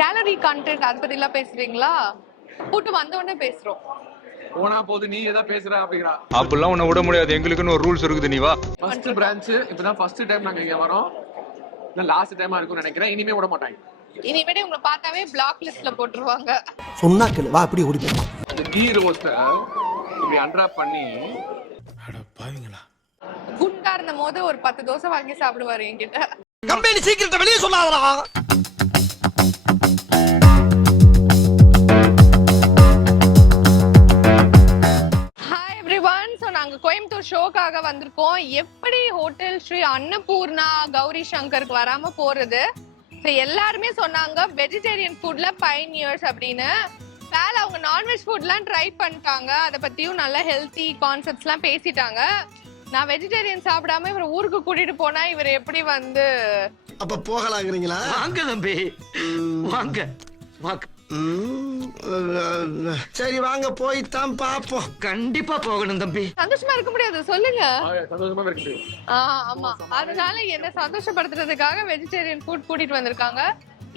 Gallery content அதை பத்தி எல்லாம் பேசுறீங்களா? கூட்டு வந்த உடனே பேசுறோம். போனா போது நீ ஏதா பேசுற அப்படிங்கிறா. அப்பெல்லாம் உன்னை விட முடியாது, எங்களுக்குன்னு ஒரு ரூல்ஸ் இருக்குது. நீ வா. ஃபர்ஸ்ட் பிரான்ச் இப்பதான் ஃபர்ஸ்ட் டைம் நாங்க இங்க வரோம். இல்ல லாஸ்ட் டைமா இருக்கும்னு நினைக்கிறேன். இனிமே விட மாட்டாங்க. இனிமேட்டு உங்களை பார்த்தாவே பிளாக் லிஸ்ட்ல போட்டுருவாங்க. சொன்னா கேளு, வா அப்படி ஓடி போலாம். இந்த கீ ரோஸ்ட இப்படி அன்ராப் பண்ணி அட பாவிங்களா. குண்டா இருந்த போது ஒரு 10 தோசை வாங்கி சாப்பிடுவாரு என்கிட்ட. கம்பெனி சீக்கிரத்தை வெளியே சொல்லாதடா. Hi everyone. ஸோ நாங்கள் கோயம்புத்தூர் ஷோக்காக வந்திருக்கோம். எப்படி ஹோட்டல் ஸ்ரீ அன்னபூர்ணா கௌரி சங்கருக்கு வராமல் போகிறது? ஸோ எல்லாருமே சொன்னாங்க வெஜிடேரியன் ஃபுட்ல பைனியர்ஸ் அப்படின்னு. வேலை அவங்க நான்வெஜ் ஃபுட்லாம் ட்ரை பண்ணிட்டாங்க. அதை பற்றியும் நல்ல ஹெல்த்தி கான்செப்ட்ஸ்லாம் பேசிட்டாங்க. நான் வெஜிடேரியன் சாப்பிடாம இவர் ஊருக்கு கூட்டிட்டு போனா இவர் எப்படி வந்து அப்ப போகலாங்கிறீங்களா? வாங்க தம்பி, வாங்க வாங்க. சரி வாங்க, போய்தான் பாப்போம். கண்டிப்பா போகணும் தம்பி. சந்தோஷமா இருக்க முடியாது, சொல்லுங்க. சந்தோஷமா இருக்கு. ஆமா, அதனால என்ன சந்தோஷப்படுத்துறதுக்காக வெஜிடேரியன் ஃபுட் கூட்டிட்டு வந்திருக்காங்க.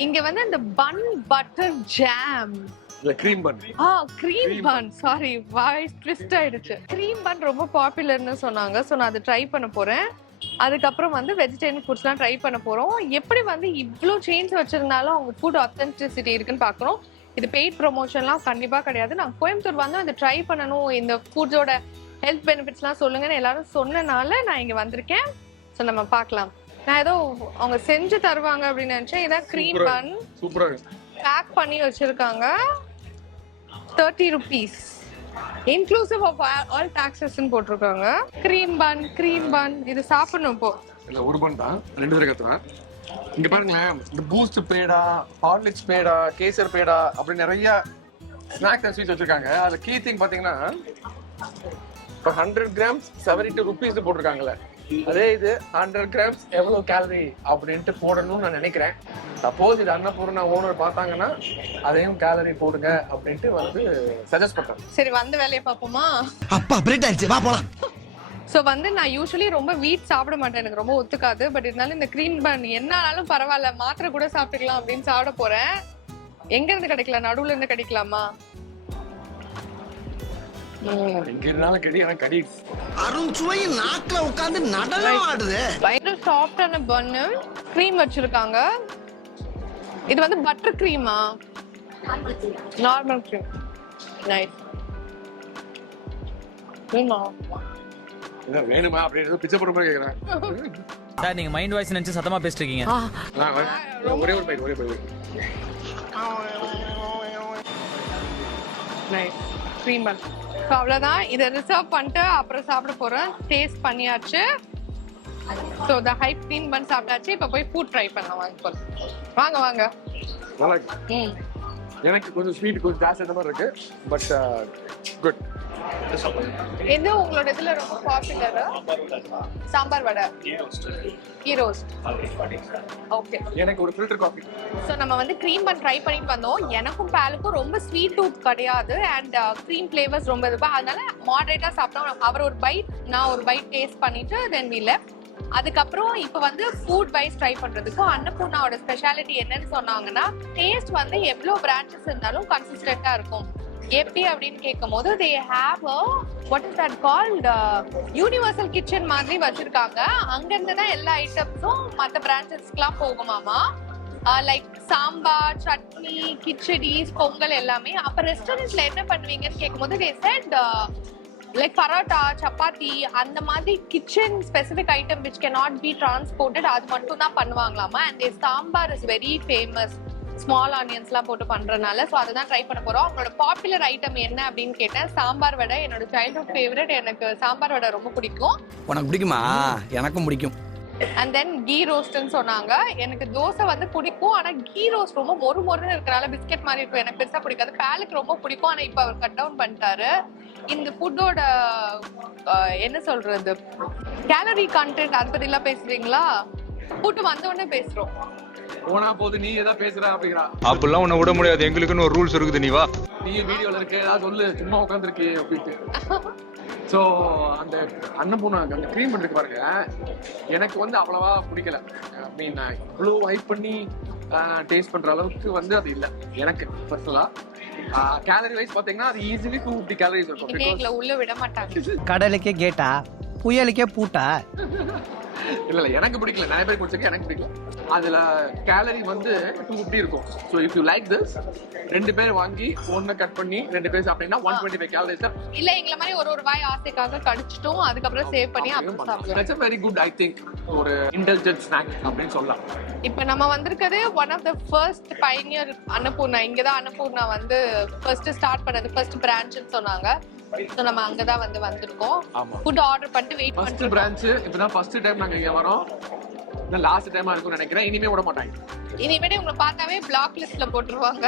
இங்க வந்து இந்த பன் பட்டர் ஜாம், இல்ல கிரீம் பன். கிரீம் பன், சாரி வாய்ஸ் ட்விஸ்ட் ஆயிடுச்சு. கிரீம் பன் ரொம்ப பாப்புலர்னு சொன்னாங்க. ஸோ நான் அதை ட்ரை பண்ண போறேன். அதுக்கப்புறம் வந்து வெஜிடேரியன் ஃபுட்ஸ்லாம் ட்ரை பண்ண போறோம். எப்படி வந்து இவ்வளோ சேஞ்ச் வச்சிருந்தாலும் அவங்க ஃபுட் ஆத்தென்டிசிட்டி இருக்குன்னு பார்க்குறோம். இது பெய்ட் ப்ரொமோஷன்லாம் கண்டிப்பா கிடையாது. நான் கோயம்புத்தூர் வந்து அதை ட்ரை பண்ணணும், இந்த ஃபுட்ஸோட ஹெல்த் பெனிஃபிட்ஸ்லாம் சொல்லுங்கன்னு எல்லாரும் சொன்னனால நான் இங்க வந்திருக்கேன். ஸோ நம்ம பார்க்கலாம். நான் ஏதோ அவங்க செஞ்சு தருவாங்க அப்படின்னு நினைச்சேன். இதான் கிரீம் பன், சூப்பரா இருக்கு. பேக் பண்ணி வச்சிருக்காங்க. 30 rupees inclusive of all taxes போட்டிருக்காங்க. கிரீம் பன் இது சாப்பிடணும். இப்போ இல்ல ஒரு பன் தான், 2 தடவை கத்துறேன். இங்க பாருங்களேன், இந்த பூஸ்ட் பேடா, ஹார்லிக்ஸ் பேடா, கேசர் பேடா அப்படி நிறைய ஸ்நாக்ஸ் அண்ட் ஸ்வீட்ஸ் வச்சிருக்காங்க. அதுல கீ திங் பாத்தீங்கன்னா இப்போ 100 grams 72 rupees போட்டிருக்காங்கல்ல, அதே இது 100 grams எவ்வளவு கேலரி அப்படின்ட்டு போடணும்னு நான் நினைக்கிறேன். சப்போஸ் இது அன்னபூர்ணா ஓனர் பார்த்தாங்கன்னா அதையும் கேலரி போடுங்க அப்படின்ட்டு வந்து சஜஸ்ட் பண்றேன். சரி, வந்து வேலையை பார்ப்போமா? அப்பா பிரேக் ஆயிடுச்சு, வா போலாம். ஸோ வந்து நான் யூஸ்வலி ரொம்ப வீட் சாப்பிட மாட்டேன், எனக்கு ரொம்ப ஒத்துக்காது. பட் இருந்தாலும் இந்த கிரீம் பன் என்னாலும் பரவாயில்ல, மாத்திரை கூட சாப்பிட்டுக்கலாம் அப்படின்னு சாப்பிட போறேன். எங்க இருந்து கிடைக்கலாம்? நடுவுல இருந்து கிடைக்கலாமா? எங்க இருந்தாலும் கடி, எனக்கு கடி. அருண் சுவை நாக்குல உட்கார்ந்து நடனம் ஆடுது. பயங்கர சாஃப்டான பன்னு, கிரீம் வச்சிருக்காங்க. இது வந்து பட்டர் கிரீமா? Normal cream. நைஸ். வேணுமா அப்படின்னு பிச்சை போடுற மாதிரி கேக்குறேன். சார், நீங்க மைண்ட் வாய்ஸ் நினைச்சு சத்தமா பேசிட்டு இருக்கீங்க. ஒரே ஒரு பைக், ஒரே பைக். நைஸ் கிரீம் பன். ஸோ அவ்வளோதான், இதை ரிசர்வ் பண்ணிட்டு அப்புறம் சாப்பிட போறேன். டேஸ்ட் பண்ணியாச்சு. ஸோ த ஹைப் கிரீம் பன் சாப்பிட்டாச்சு. இப்போ போய் ஃபுட் ட்ரை பண்ணலாம். வாங்க வாங்க. நல்லா இருக்கு. எனக்கு கொஞ்சம் ஸ்வீட் கொஞ்சம் ஜாஸ்தி அந்த மாதிரி இருக்கு. But good. எது உங்களோட இதுல ரொம்ப popular? Sambar vada, key roast. Okay, எனக்கு ஒரு ஃபில்டர் காஃபி. ஸோ நம்ம வந்து க்ரீம் பன் ட்ரை பண்ணிட்டு வந்தோம். எனக்கும் பேலுக்கும் ரொம்ப ஸ்வீட் டூத் கிடையாது. அண்ட் க்ரீம் ஃப்ளேவர்ஸ் ரொம்ப இருப்பா. அதனால மாடரேட்டா சாப்பிட்டோம். அவர் ஒரு பைட், நான் ஒரு பைட் டேஸ்ட் பண்ணிட்டு தென் வி லெஃப்ட். அதுக்கப்புறம் இப்போ வந்து ஃபுட் வைஸ் ட்ரை பண்றதுக்கும் அன்னபூர்ணாவோட ஸ்பெஷாலிட்டி என்னன்னு சொன்னாங்கன்னா, டேஸ்ட் வந்து எவ்வளோ பிரான்ச்சஸ் இருந்தாலும் கன்சிஸ்டண்டா இருக்கும். எப்படி அப்படின்னு கேட்கும் போது they have what is that called universal kitchen மாதிரி வச்சிருக்காங்க. அங்கிருந்து தான் எல்லா ஐட்டம்ஸும் மற்ற பிரான்ச்சஸ்க்குலாம் போகுமாமா. லைக் சாம்பார், சட்னி, கிச்சடிஸ், பொங்கல் எல்லாமே. அப்போ ரெஸ்டாரண்ட்ல என்ன பண்ணுவீங்கன்னு கேட்கும்போது they said like parotta, chapati அந்த மாதிரி kitchen specific item which cannot be transported, அது மட்டும் தான் பண்ணுவாங்களாமா. And sambar is very famous, small ஆனியன்ஸ்லாம் போட்டு பண்றதுனால. ஸோ அதுதான் ட்ரை பண்ண போறோம். அவங்களோட பாப்புலர் ஐட்டம் என்ன அப்படின்னு கேட்டேன். சாம்பார் வடை என்னோட சைல்ட்ஹுட் ஃபேவரட். எனக்கு சாம்பார் வடை ரொம்ப பிடிக்கும். உனக்கு பிடிக்குமா? எனக்கும் பிடிக்கும். அண்ட் தென் கீ ரோஸ்ட்னு சொன்னாங்க. எனக்கு தோசை வந்து பிடிக்கும், ஆனா கீ ரோஸ்ட் ரொம்ப மொறுன்னு இருக்கனால பிஸ்கெட் மாதிரி இருக்கும், எனக்கு பெருசா பிடிக்காது. பேலுக்கு ரொம்ப பிடிக்கும், ஆனா இப்ப அவர் கட் டவுன் பண்ணிட்டாரு. இந்த ஃபுட்டோட என்ன சொல்றது, கேலரி கண்டென்ட் அதை பத்தி எல்லாம் பேசுறீங்களா? ஃபுட் வந்த உடனே பேசுறோம். போனா போது நீ ஏதா பேசுற அப்படிங்கிறா. அப்பெல்லாம் உன்னை விட முடியாது, எங்களுக்குன்னு ஒரு ரூல்ஸ் இருக்குது. நீ வா. நீ வீடியோல இருக்க ஏதாவது சொல்லு, சும்மா உட்காந்துருக்கே அப்படின்ட்டு. ஸோ அந்த அன்னபூர்ணா அந்த க்ரீம் இருக்கு பாருங்க, எனக்கு வந்து அவ்வளவா பிடிக்கல. ஐ மீன் இவ்வளோ ஹைப் பண்ணி டேஸ்ட் பண்ற அளவுக்கு வந்து அது இல்லை எனக்கு பர்சனலா. கேலரி வைஸ் பாத்தீங்கன்னா அது ஈஸிலி 250 கேலரிஸ் இருக்கும். இங்க எங்களை உள்ள விட மாட்டாங்க. கடலுக்கே கேட்டா புயலுக்கே பூட்டா. இல்ல எனக்கு பிடிக்கல, நிறைய பேர் குடிச்சிருக்கேன், எனக்கு பிடிக்கல. அதுல கேலரி வந்து 250 இருக்கும். So if you like this, 2 பேர் வாங்கி ஒன்னு கட் பண்ணி 2 பேர் சாப்பிட்டீங்கன்னா 125 கேலரிஸ். இல்ல எங்களை மாதிரி ஒரு வாய் ஆசைக்காக கடிச்சிட்டோம், அதுக்கப்புறம் சேவ் பண்ணி அப்புறம் சாப்பிடுவோம். That's a very good, I think, ஒரு indulgent snack அப்படின்னு சொல்லலாம். இப்ப நம்ம வந்திருக்கிறது one of the first pioneer Annapoorna. இங்கதான் அன்னபூர்ணா வந்து ஃபர்ஸ்ட் ஸ்டார்ட் பண்ணது, ஃபர்ஸ்ட் பிரான்ச்னு சொன்னாங்க. சோ நம்ம அங்கதான் வந்திருக்கோம். ஃபுட் ஆர்டர் பண்ணிட்டு வெயிட் ஃபர்ஸ்ட் பிரான்ச். இப்பதான் ஃபர்ஸ்ட் டைம் நாங்க இங்க வரோம். லாஸ்ட் டைமா இருக்கும்னு நினைக்கிறேன். இனிமே விட மாட்டாங்க. இனிமேட்டு உங்களை பார்த்தாவே பிளாக் லிஸ்ட்ல போட்டுருவாங்க.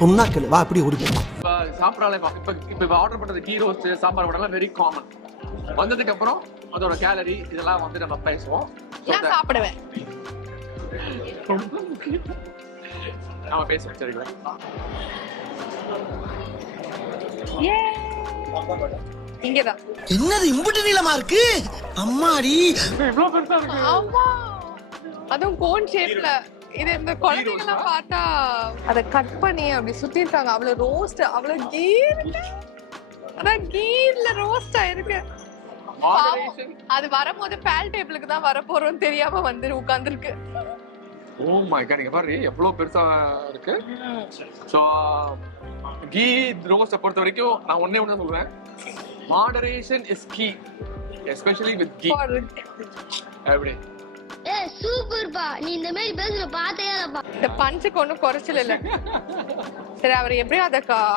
சொன்னா கேளு, வா அப்படி ஓடி போ. இப்ப சாப்பிடாலே இப்ப ஆர்டர் பண்றது கீ ரோஸ்ட், சாம்பார் வடை எல்லாம் வெரி காமன். வந்ததுக்கு அப்புறம் அதோட கேலரி இதெல்லாம் வந்து நம்ம பேசுவோம். நான் சாப்பிடுவேன். நாம பேசுவோம். சரிங்களா? இங்கதான் என்னது இம்புட்டு நீளமா இருக்கு அம்மாடி. இவ்வளவு பெருசா இருக்கு. ஆமா, அதுவும் கோன் ஷேப்ல. இது இந்த குழந்தைங்க எல்லாம் பார்த்தா அத கட் பண்ணி அப்படி சுத்தி இருக்காங்க. அவ்வளவு ரோஸ்ட், அவ்வளவு கீ இருக்கு. அதான் கீல ரோஸ்ட் ஆயிருக்கு. அது வரும்போது பேல் டேபிளுக்கு தான் வர போறோம் தெரியாம வந்து உட்கார்ந்துருக்கு. ஓ மை காட், நீங்க பாரு எவ்வளவு பெருசா இருக்கு. சோ கீ ரோஸ்ட் பொறுத்த வரைக்கும் நான் ஒண்ணே ஒண்ணு சொல்றேன், moderation is key, especially with key. எப்படி சூப்பர் பா, நீ இந்த மாதிரி பேசுற பார்த்தே இல்லப்பா. இந்த பஞ்சுக்கு ஒன்றும் குறைச்சல் இல்லை. சரி, அவர் எப்படி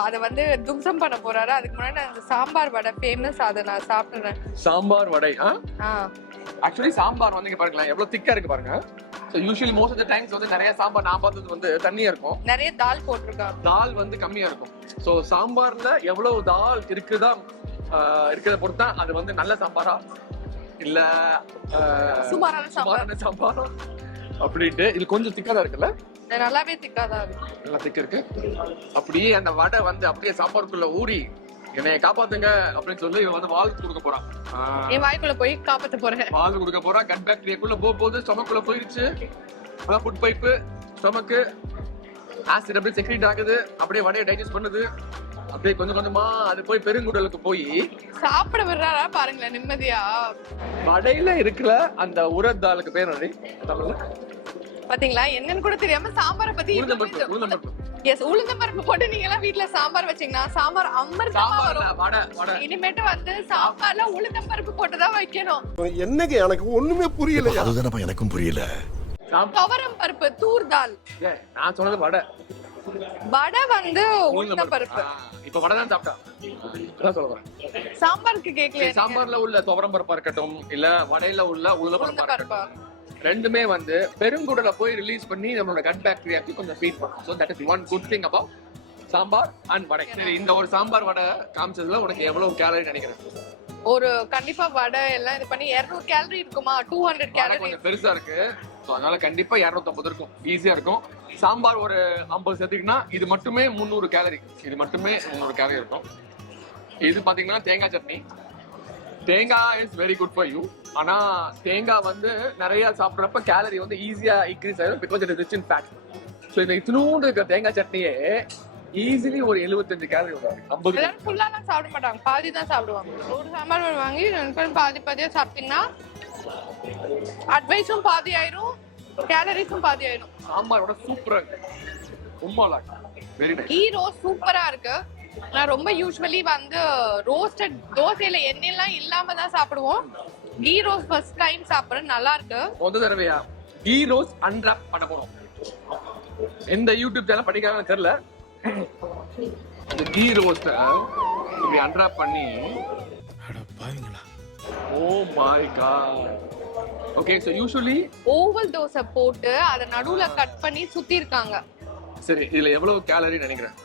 அதை வந்து தும்சம் பண்ண போறாரு. அதுக்கு முன்னாடி நான் இந்த சாம்பார் வடை ஃபேமஸ், அதை நான் சாப்பிடுறேன். சாம்பார் வடை. ஆக்சுவலி சாம்பார் வந்து இங்க பாருங்களேன் எவ்வளவு திக்கா இருக்கு பாருங்க. So usually most of the times வந்து நிறைய சாம்பார் நான் பார்த்தது வந்து தண்ணியா இருக்கும், நிறைய தால் போட்டிருக்காங்க. தால் வந்து கம்மியா இருக்கும். சோ சாம்பார்ல எவ்வளவு தால் இருக்குதா இருக்கிறத பொறுத்தா அது வந்து நல்ல சாம்பாரா இல்ல சுமாரான சாம்பாரா அப்படின்ட்டு. இது கொஞ்சம் திக்கா தான் இருக்குல்ல, நல்லாவே திக்காதான் இருக்கு. நல்லா திக்க இருக்கு. அப்படியே அந்த வடை வந்து அப்படியே சாம்பாருக்குள்ள ஊறி என்னைய காப்பாத்துங்க அப்படின்னு சொல்லி இவன் வந்து வாழ்த்து கொடுக்க போறான். என் வாய்க்குள்ள போய் காப்பாத்த போறேன். வாழ்த்து கொடுக்க போறான். கட் பாக்டீரியாக்குள்ள போகுது, ஸ்டொமக்குள்ள போயிருச்சு. அதான் ஃபுட் பைப்பு, ஸ்டொமக்கு ஆசிட் அப்படியே செக்ரீட் ஆகுது, அப்படியே வடையை டைஜஸ்ட் பண்ணுது. அப்படியே கொஞ்சம் கொஞ்சமா அது போய் பெருங்குடலுக்கு போய் சாப்பிட விடுறாரா பாருங்களேன் நிம்மதியா. வடையில இருக்கிற அந்த உரத்தாளுக்கு பேர் என்ன தமிழ்ல பாத்தீங்களா? என்னன்னு கூட தெரியாம சாம்பாரை பத்தி உளுந்தம்பருப்பு போட்டு நீங்க எல்லாம் வீட்டுல சாம்பார் வச்சீங்கன்னா சாம்பார் அமிர்தமா வரும். இனிமேட்டு வந்து சாம்பார்ல உளுந்தம்பருப்பு போட்டுதான் வைக்கணும். என்னங்க எனக்கு ஒண்ணுமே புரியல. அதுதானப்பா எனக்கும் புரியல. துவரம் பருப்பு, தூர் தால். நான் சொன்னது வடை. வடை வந்து உளுந்தம்பருப்பு. இப்ப வடை தான் சாப்பிட்டா சொல்ல வரேன். சாம்பாருக்கு கேக்கல. சாம்பார்ல உள்ள துவரம் பருப்பா இருக்கட்டும் இல்ல வடையில உள்ள உளுந்தம்பருப்பா இருக்கட்டும், ரெண்டுமே வந்து பெருங்குடல போய் ரிலீஸ் பண்ணி நம்மளோட கட் பாக்டீரியாக்கு கொஞ்சம் ஃபீட் பண்ணும். So that is one good thing about sambar and vada. சரி, இந்த ஒரு சாம்பார் வடை காமிச்சதுல உனக்கு எவ்வளவு கேலரி நினைக்கிறேன்? ஒரு கண்டிப்பா வடை எல்லாம் இது பண்ணி 200 கேலரி இருக்குமா? 200 கேலரி. கொஞ்சம் பெருசா இருக்கு. சோ அதனால கண்டிப்பா 250 இருக்கும், ஈஸியா இருக்கும். சாம்பார் ஒரு 50 சேர்த்துக்கிட்டா இது மட்டுமே 300 கேலரி. இது மட்டுமே 300 கேலரி இருக்கும். இது பாத்தீங்கன்னா தேங்காய் சட்னி. தேங்காய் is very good for you. ஆனா தேங்காய் வந்து நிறைய சாப்பிட்றப்ப கேலரி வந்து ஈஸியா இன்க்ரீஸ் ஆயிடும், because it is rich in fat. So இந்த இத்தினூண்டு இருக்க தேங்காய் சட்னியே ஈஸிலி ஒரு 75 கேலரி வரும். 50 எல்லாரும் ஃபுல்லாலாம் சாப்பிட மாட்டாங்க, பாதி தான் சாப்பிடுவாங்க. ஒரு சாம்பார் வாங்கி 2 பேரும் பாதியா சாப்பிட்டீங்கன்னா அட்வைஸும் பாதி ஆயிரும், கேலரிஸும் பாதி ஆயிரும். சாம்பாரோட சூப்பரா இருக்கு, ரொம்ப வெரி நைஸ். கீ ரோஸ்ட் சூப்பரா இருக்கு. நான் ரொம்ப யூஸ்வலி வந்து ரோஸ்டட் தோசையில எண்ணெய்லாம் இல்லாம தான் சாப்பிடுவோம். கீ ரோஸ்ட் ஃபர்ஸ்ட் டைம் சாப்பிடுறேன், நல்லா இருக்கு. முதல் தடவையா கீ ரோஸ்ட் அன்ராப் பண்ண போறோம். எந்த யூடியூப் சேனல் படிக்காமன்னு தெரியல, இந்த கீ ரோஸ்ட் இப்படி அன்ராப் பண்ணி. Oh my god. Okay, so usually oval dosa போட்டு அத நடுவுல கட் பண்ணி சுத்தி இருக்காங்க. சரி, இதுல எவ்வளவு கேலரி நினைக்கிறேன்?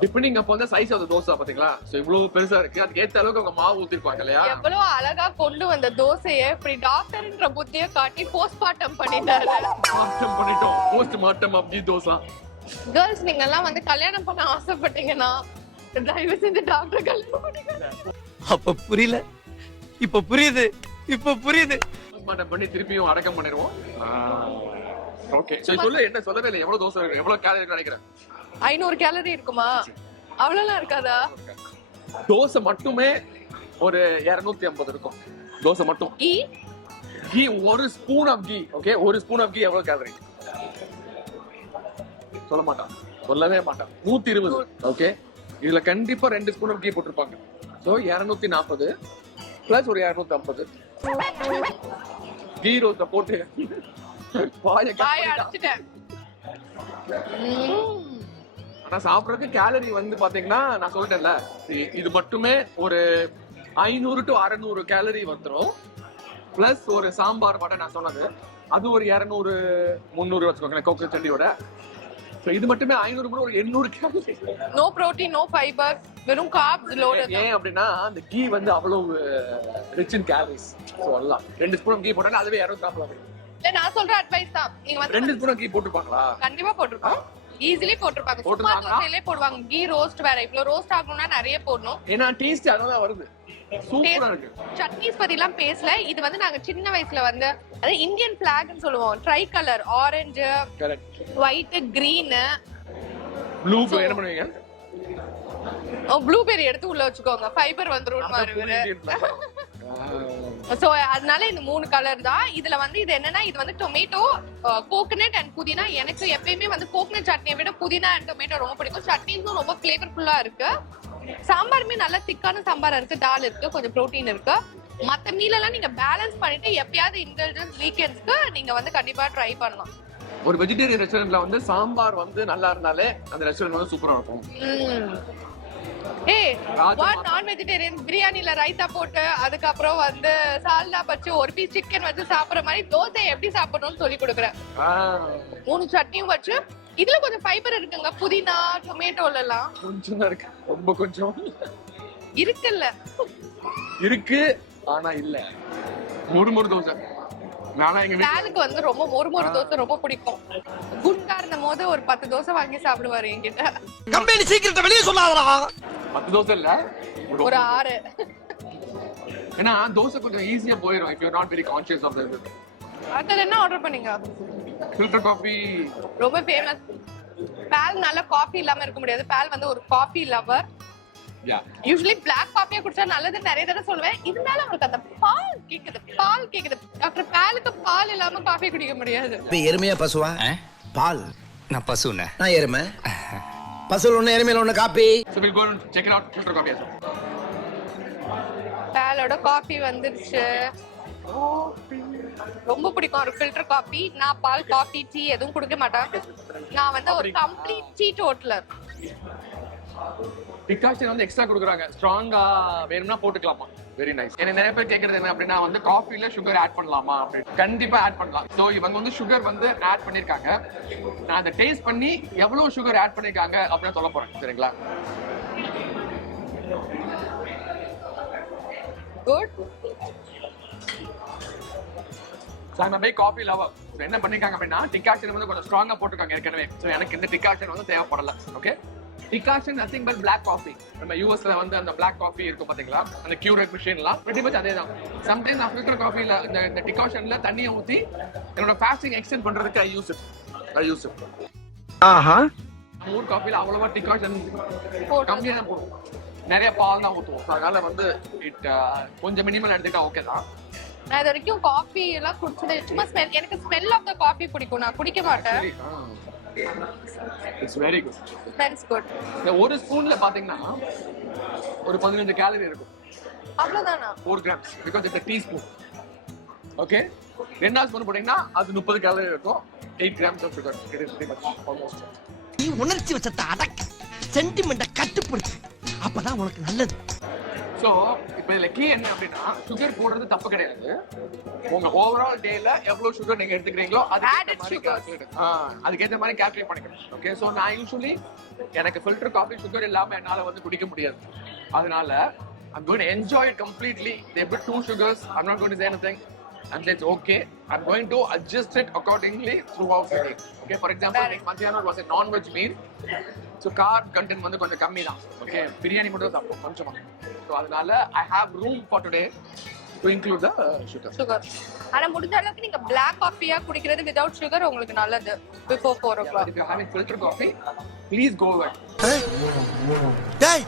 டிபெண்டிங் அப்போ அந்த சைஸ் ஆஃப் தோசை பாத்தீங்களா? சோ இவ்வளவு பெருசா இருக்கு, அதுக்கு ஏத்த அளவுக்கு அவங்க மாவு ஊத்திருப்பாங்க இல்லையா? எவ்வளவு அழகா கொண்டு வந்த தோசையை இப்படி டாக்டர்ன்ற புத்திய காட்டி போஸ்ட்மார்ட்டம் பண்ணிட்டாரு. போஸ்ட்மார்ட்டம் அப்படி தோசை. கேர்ள்ஸ் நீங்க எல்லாம் வந்து கல்யாணம் பண்ண ஆசைப்பட்டீங்கன்னா தயவு செஞ்சு டாக்டர் கல்யாணம் பண்ணிக்கோங்க. அப்ப புரியல, இப்ப புரியுது, இப்ப புரியுது. போஸ்ட்மார்ட்டம் பண்ணி திருப்பியும் அடக்கம் பண்ணிடுவோம். ஓகே, சரி சொல்லு, என்ன சொல்லவே இல்லை, எவ்வளவு தோசை இருக்கு, எவ்வளவு கேலரி நினைக்கிறேன்? 500 கேலரி இருக்குமா? அவ்வளவுலாம் இருக்காதா? தோசை மட்டுமே ஒரு 250 இருக்கும். தோசை மட்டும். கீ ஒரு ஸ்பூன் ஆஃப் கீ. ஓகே, ஒரு ஸ்பூன் ஆஃப் கீ எவ்வளவு கேலரி? சொல்ல மாட்டான், சொல்லவே மாட்டான். 120. ஓகே, இதுல கண்டிப்பா 2 ஸ்பூன் ஆஃப் கீ போட்டிருப்பாங்க. சோ 240 பிளஸ் ஒரு 250 கீ ரோஸ்ட போட்டு வாயை அடைச்சிட்டேன். ஆனா சாப்பிடறதுக்கு கேலரி வந்து பாத்தீங்கன்னா நான் சொல்லிட்டேன்ல, இது மட்டுமே ஒரு 500 to 600 கேலரி வந்துடும். பிளஸ் ஒரு சாம்பார் வடை நான் சொன்னது, அது ஒரு 200 300 வச்சுக்கோங்க கோகோ சட்னியோட. இது மட்டுமே 500 ஒரு 800 calorie. No protein, no fibre, வெறும் கார்ப்ஸ் லோடட். ஏன் அப்படின்னா அந்த கீ வந்து அவ்வளவு ரிச் இன் கேலரிஸ். சோ எல்லாம் 2 ஸ்பூன் கீ போட்டா அதுவே 250. இல்ல, நான் சொல்ற அட்வைஸ் தான். நீங்க வந்து 2 ஸ்பூன் கீ போட்டுப்பாங்களா? கண்டிப்பா போட்டுருப்பாங்க, ஈஸிலி போட்டுருப்பாங்க. சும்மா தோசையிலே போடுவாங்க. கீ ரோஸ்ட் வேற, இவ்வளவு ரோஸ்ட் ஆகணும்னா நிறைய போடணும். ஏன்னா டேஸ்ட் அதனால வருது. சூப்பரா இருக்கு. சட்னிஸ் பத்தி எல்லாம் பேசல. இது வந்து நாங்க சின்ன வயசுல வந்து அது இந்தியன் பிளாக்னு சொல்லுவோம். Try colour, orange, white, green, blue. என்ன பண்ணுவீங்க? ப்ளூபெர்ரி எடுத்து உள்ள வச்சுக்கோங்க, ஃபைபர் வந்துரும் மாதிரி. சோ அதனால இந்த 3 கலர் தான் இதுல வந்து. இது என்னன்னா, இது வந்து டொமேட்டோ, கோகனட் அண்ட் புதினா. எனக்கு எப்பயுமே வந்து கோகனட் சட்னியை விட புதினா அண்ட் டொமேட்டோ ரொம்ப பிடிக்கும். சட்னிஸும் ரொம்ப ஃபிளேவர்ஃபுல்லா இருக்கு. சாம்பாருமே நல்ல திக்கான சாம்பார் இருக்கு, டால் இருக்கு, கொஞ்சம் ப்ரோட்டீன் இருக்கு. மத்த மீலெல்லாம் நீங்க பேலன்ஸ் பண்ணிட்டு எப்பயாவது இன்டெலிஜென்ஸ் வீக்கெண்ட்ஸ்க்கு நீங்க வந்து கண்டிப்பா ட்ரை பண்ணலாம். ஒரு வெஜிடேரியன் ரெஸ்டாரண்ட்ல வந்து சாம்பார் வந்து நல்லா இருந்தாலே அந்த ரெஸ்டாரண்ட் வந்து சூப்பரா இருக்கும். ஏய், வாட் நான் வெஜிடேரியன் பிரியாணில ரைத்தா போட்டு அதுக்கப்புறம் வந்து சால்னா பச்சு ஒரு பீஸ் சிக்கன் வச்சு சாப்பிடுற மாதிரி தோசை எப்படி சாப்பிடணும்னு சொல்லி கொடுக்குறேன். 3 சட்னியும் வச்சு. இதுல கொஞ்சம் ஃபைபர் இருக்குங்க, புதினா டொமேட்டோல எல்லாம். கொஞ்சம் தான் இருக்கு, ரொம்ப கொஞ்சம் இருக்குல்ல. இருக்கு, ஆனா இல்ல. மொறு தோசை நானா எங்க பேலுக்கு வந்து ரொம்ப மொறு தோசை ரொம்ப பிடிக்கும். குண்டா இருந்த போது ஒரு 10 தோசை வாங்கி சாப்பிடுவாரு என்கிட்ட. கம்பெனி சீக்கிரத்தை வெளியே சொல்லாதடா. 10 தோசை இல்ல, ஒரு 6. ஏன்னா தோசை கொஞ்சம் ஈஸியா போயிடும் if you're not very conscious of that. அடுத்தது என்ன ஆர்டர் பண்ணீங்க? ஃபில்டர் காபி ரொம்ப ஃபேமஸ். பால் நல்ல காஃபி இல்லாம இருக்க முடியாது. பால் வந்து ஒரு காஃபி லவர். யூசுவலி பிளாக் காஃபியா குடிச்சா நல்லது நிறைய தடவை சொல்லுவேன். இருந்தாலும் அவருக்கு அந்த பால் கேக்குது. டாக்டர், பாலுக்கு பால் இல்லாம காஃபி குடிக்க முடியாது. எருமையா பசுவா? பால். நான் பசுனே. நான் எருமை. பசுல ஒண்ணு, எருமையில ஒண்ணு copy. So we'll go and check it out. Filter coffee as well. பாலோட காஃபி வந்துருச்சு. ரொம்ப பிடிக்கும் ஒரு ஃபில்டர் காஃபி. நான் பால், காஃபி, டீ எதுவும் குடிக்க மாட்டேன். நான் வந்து ஒரு கம்ப்ளீட் டீ டோட்டலர். டிகாஷன் வந்து எக்ஸ்ட்ரா கொடுக்குறாங்க, ஸ்ட்ராங்கா வேணும்னா போட்டுக்கலாமா. Very nice. என்ன நிறைய பேர் கேக்குறது என்ன அப்படின்னா வந்து காஃபில சுகர் ஆட் பண்ணலாமா அப்படின்னு. கண்டிப்பா ஆட் பண்ணலாம். ஸோ இவங்க வந்து சுகர் வந்து ஆட் பண்ணிருக்காங்க. நான் அதை டேஸ்ட் பண்ணி எவ்வளவு சுகர் ஆட் பண்ணிருக்காங்க அப்படின்னு சொல்ல போறேன், சரிங்களா? குட். Coffee lover. என்ன பண்ணிருக்காங்க அப்படின்னா டிகாஷன் வந்து கொஞ்சம் ஸ்ட்ராங்கா போட்டிருக்காங்க ஏற்கனவே. ஸோ எனக்கு இந்த டிகாஷன் வந்து தேவைப்படல. Okay, decoction nothing but black coffee. நம்ம யூஎஸ்ல வந்து அந்த பிளாக் காஃபி இருக்கும் பாத்தீங்களா, அந்த கியூரேட் மிஷின்லாம் pretty much அதே தான். சம்டைம்ஸ் நான் ஃபில்டர் காஃபில இந்த டிகாஷன்ல தண்ணியை ஊத்தி என்னோட ஃபாஸ்டிங் எக்ஸ்டெண்ட் பண்றதுக்கு ஐ யூஸ் இட். ஆஹா. ஊர் காஃபில அவ்வளவா டிகாஷன் கம்மியா தான் போடும், நிறைய பால் தான் ஊற்றுவோம். அதனால வந்து கொஞ்சம் மினிமல் எடுத்துக்கிட்டா ஓகே தான். நான் இது வரைக்கும் காஃபி எல்லாம் குடிச்சது சும்மா ஸ்மெல். எனக்கு ஸ்மெல் ஆஃப் த காஃபி பிடிக்கும், நான் குடிக்க மாட்டேன். It's very good. Smells good. இந்த ஒரு ஸ்பூன்ல பாத்தீங்கன்னா ஒரு 15 கேலரி இருக்கும். அவ்வளவுதானா? 4 grams because it's a teaspoon. Okay, 2 spoon போட்டீங்கன்னா அது 30 கேலரி இருக்கும். 8 grams of sugar. It is pretty much almost. நீ உணர்ச்சி வச்சத அடக்கு, சென்டிமெண்ட கட்டுப்படுத்து, அப்பதான் உனக்கு நல்லது. ஸோ இப்போ இதில் கீ என்ன அப்படின்னா, சுகர் போடுறது தப்பு கிடையாது. உங்க ஓவரால் டேல எவ்வளவு சுகர் நீங்க எடுத்துக்கிறீங்களோ அதுக்கேற்ற மாதிரி கால்குலேட் பண்ணிக்கணும். ஓகே, ஸோ நான் யூஸ்வலி எனக்கு ஃபில்டர் காஃபி சுகர் இல்லாம என்னால வந்து குடிக்க முடியாது. அதனால I'm going to enjoy it completely. They put 2 sugars. I'm not going to say anything. And it's okay. I'm going to adjust it accordingly throughout the day. Okay, for example, Madhyana was a non-veg meal. So carb content வந்து கொஞ்சம் கம்மி தான். Okay, biryani மட்டும் சாப்பிடுவோம் கொஞ்சமா. So அதனால I have room for today to include the sugar. ஆனா முடிஞ்ச அளவுக்கு நீங்க பிளாக் காஃபியா குடிக்கிறது வித்வுட் சுகர் உங்களுக்கு நல்லது before 4 o'clock. If you're having filter coffee, please go ahead. டேய்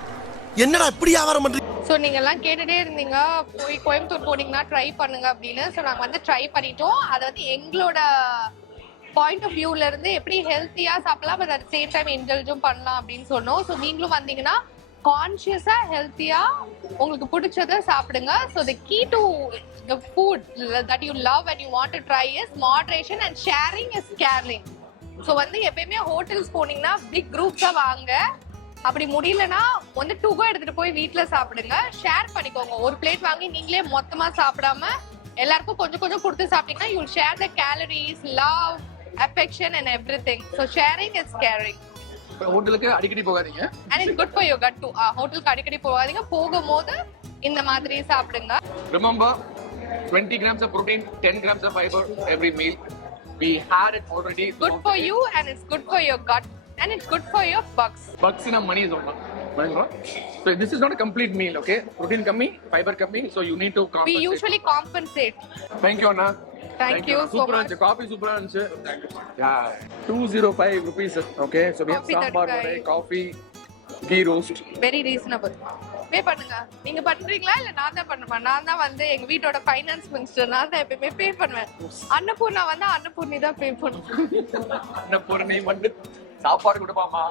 என்னடா இப்படி வியாபாரம் பண்றீங்க? ஸோ நீங்க எல்லாம் கேட்டுட்டே இருந்தீங்க போய் கோயம்புத்தூர் போனீங்கன்னா ட்ரை பண்ணுங்க அப்படின்னு. ஸோ நாங்க வந்து ட்ரை பண்ணிட்டோம். அதை வந்து எங்களோட பாயிண்ட் ஆஃப் வியூல இருந்து எப்படி ஹெல்த்தியா சாப்பிடலாம் பட் அட் சேம் டைம் இன்டெலிஜும் பண்ணலாம் அப்படின்னு சொன்னோம். ஸோ நீங்களும் வந்தீங்கன்னா கான்ஷியஸா ஹெல்த்தியா உங்களுக்கு பிடிச்சதை சாப்பிடுங்க. So the key to the food that you love and you want to try is moderation and sharing is caring. So வந்து எப்பயுமே ஹோட்டல்ஸ் போனீங்கன்னா பிக் குரூப்ஸா வாங்க. அப்படி முடியலன்னா வந்து டுகோ எடுத்துட்டு போய் வீட்டுல சாப்பிடுங்க. ஷேர் பண்ணிக்கோங்க. ஒரு பிளேட் வாங்கி நீங்களே மொத்தமா சாப்பிடாம எல்லாருக்கும் கொஞ்சம் கொஞ்சம் கொடுத்து சாப்பிட்டீங்கன்னா you share the calories, love, affection and everything. So sharing is caring. ஹோட்டலுக்கு அடிக்கடி போகாதீங்க. And it's good for your gut too. ஹோட்டலுக்கு அடிக்கடி போகாதீங்க. போகும்போது இந்த மாதிரி சாப்பிடுங்க. Remember 20 grams of protein, 10 grams of fiber every meal. We had it already. Good for you and it's good for your gut and it's good for your bucks. Bucks in a money is over. So this is not a complete meal, okay? Protein kammi, fiber kammi, so you need to We compensate. usually compensate. Thank you, Anna. Thank you so Super much. coffee super இருந்துச்சு. Yeah, 205 rupees. Okay, so we have Coffee sambar, 35. vada, coffee, ghee roast. Very reasonable. பே பண்ணுங்க. நீங்க பண்றீங்களா இல்ல நான் தான் பண்ணுமா? நான் தான் வந்து எங்க வீட்டோட ஃபைனான்ஸ் மினிஸ்டர். நான் தான் எப்பவுமே பே பண்ணுவேன். அன்னபூர்ணா வந்து அன்னபூர்ணி தான் பே பண்ணுவேன். அன்னபூர்ணி வந்து சாப்பாடு கொடுப்பாமா.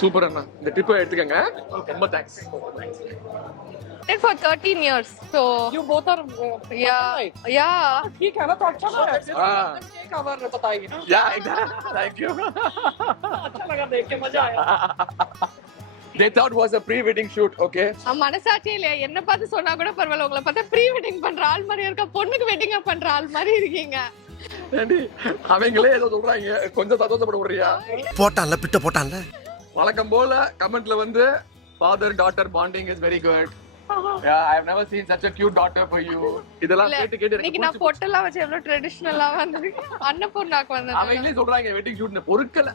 சூப்பர் அண்ணா. இந்த ட்ரிப்பை எடுத்துக்கங்க. ரொம்ப thanks. For 13 years. So You both are yeah. ठीक है ना तो अच्छा लगा हाँ। एक खबर बताइए ना Yeah, exactly. Thank you. अच्छा लगा देख के मजा आया They thought it was a pre-wedding shoot, okay? மனசாட்சியே இல்லையா? என்ன பார்த்து சொன்னா கூட பரவாயில்ல. உங்களை பார்த்தா ப்ரீ வெட்டிங் பண்ற ஆள் மாதிரி இருக்கா, பொண்ணுக்கு வெட்டிங் பண்ற ஆள் மாதிரி இருக்கீங்க. ஏண்டி அவங்களே ஏதோ சொல்றாங்க, கொஞ்சம் சந்தோஷப்பட விடுறியா? போட்டான்ல பிட்ட போட்டான்ல. வழக்கம் போல கமெண்ட்ல வந்து father daughter bonding is very good. Yeah, I have never seen such a cute daughter for you. இதெல்லாம் இல்ல, கேட்டு கேட்டு இன்னைக்கு எனக்கு நான் பொட்டெல்லாம் வச்சு எவ்வளவு ட்ரெடிஷனலா வந்திருக்கேன். அன்னபூர்ணாக்கு வந்தது. அவங்களே சொல்றாங்க வெட்டிங் ஷூட்னு. பொறுக்கல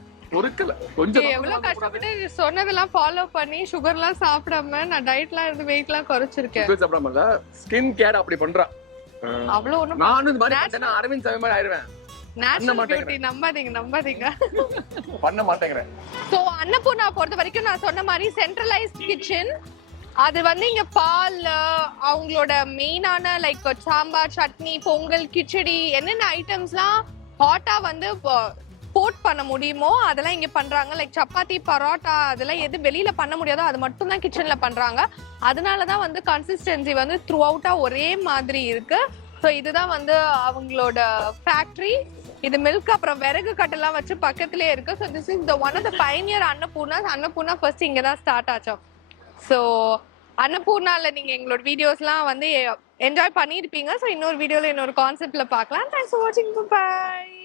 கொஞ்சம் எவ்வளவு கஷ்டப்பட்டு சொன்னதெல்லாம் ஃபாலோ பண்ணி சுகர்லாம் சாப்பிடாம நான் டயட்லாம் இருந்து வெயிட்லாம் குறைச்சிருக்கேன். சுகர் சாப்பிடாமல ஸ்கின் கேர் அப்படி பண்றா. அவ்வளவு ஒண்ணும் நானும் இந்த மாதிரி பண்ணா அரவிந்த் சாமி மாதிரி ஆயிருவேன். நேச்சுரல் பியூட்டி நம்பாதீங்க. பண்ண மாட்டேங்கிறேன். சோ அன்னபூர்ணா பொறுத்த வரைக்கும் நான் சொன்ன மாதிரி சென்ட்ரலைஸ்ட் கிச்சன். அது வந்து இங்க பால், அவங்களோட மெயினான லைக் சாம்பார், சட்னி, பொங்கல், கிச்சடி, என்னென்ன ஐட்டம்ஸ்லாம் ஹாட்டா வந்து போட் பண்ண முடியுமோ அதெல்லாம் இங்க பண்றாங்க. லைக் சப்பாத்தி, பரோட்டா, அதெல்லாம் எது வெளியில பண்ண முடியாதோ அது மட்டும் தான் கிச்சன்ல பண்றாங்க. அதனாலதான் வந்து கன்சிஸ்டன்சி வந்து த்ரூ அவுட்டா ஒரே மாதிரி இருக்கு. ஸோ இதுதான் வந்து அவங்களோட ஃபேக்டரி. இது மில்க் அப்புறம் விறகு கட்டெல்லாம் வச்சு பக்கத்திலே இருக்கு. So this is the one of the pioneer Annapoorna first இங்க தான் ஸ்டார்ட் ஆச்சோம். ஸோ அன்னபூர்ணால நீங்க எங்களோட வீடியோஸ்லாம் வந்து என்ஜாய் பண்ணியிருப்பீங்க. ஸோ இன்னொரு வீடியோல இன்னொரு கான்செப்ட்ல பார்க்கலாம். தேங்க்ஸ் ஃபார் வாட்சிங். பை.